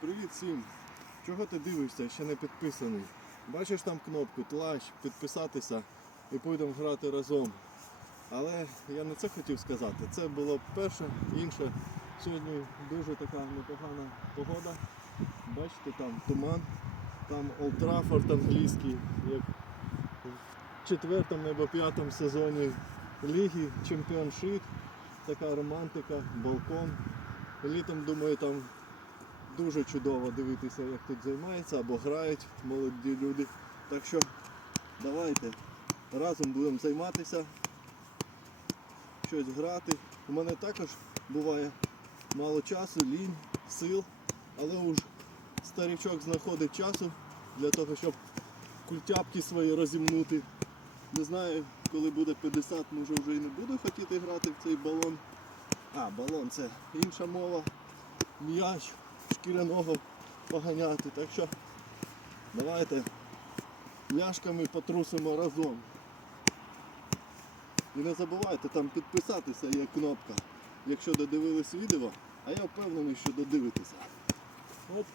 Привіт всім! Чого ти дивишся, ще не підписаний? Бачиш там кнопку тлач, підписатися і будемо грати разом. Але я не це хотів сказати. Це було перше, інше. Сьогодні дуже така непогана погода. Бачите, там туман, там Олд англійський, як в четвертому або п'ятому сезоні Ліги Чемпіоншип. Така романтика, балкон. Літом, думаю, там дуже чудово дивитися, як тут займаються або грають молоді люди. Так що давайте разом будемо займатися, щось грати. У мене також буває мало часу, лінь, сил, але уж старичок знаходить часу для того, щоб культяпки свої розімнути. Не знаю, коли буде 50, може вже і не буду хотіти грати в цей балон. А, балон це інша мова. М'яч шкіряного поганяти. Так що давайте ляшками потрусимо разом. І не забувайте там підписатися є кнопка, якщо додивились відео, а я впевнений, що додивитеся. Оп.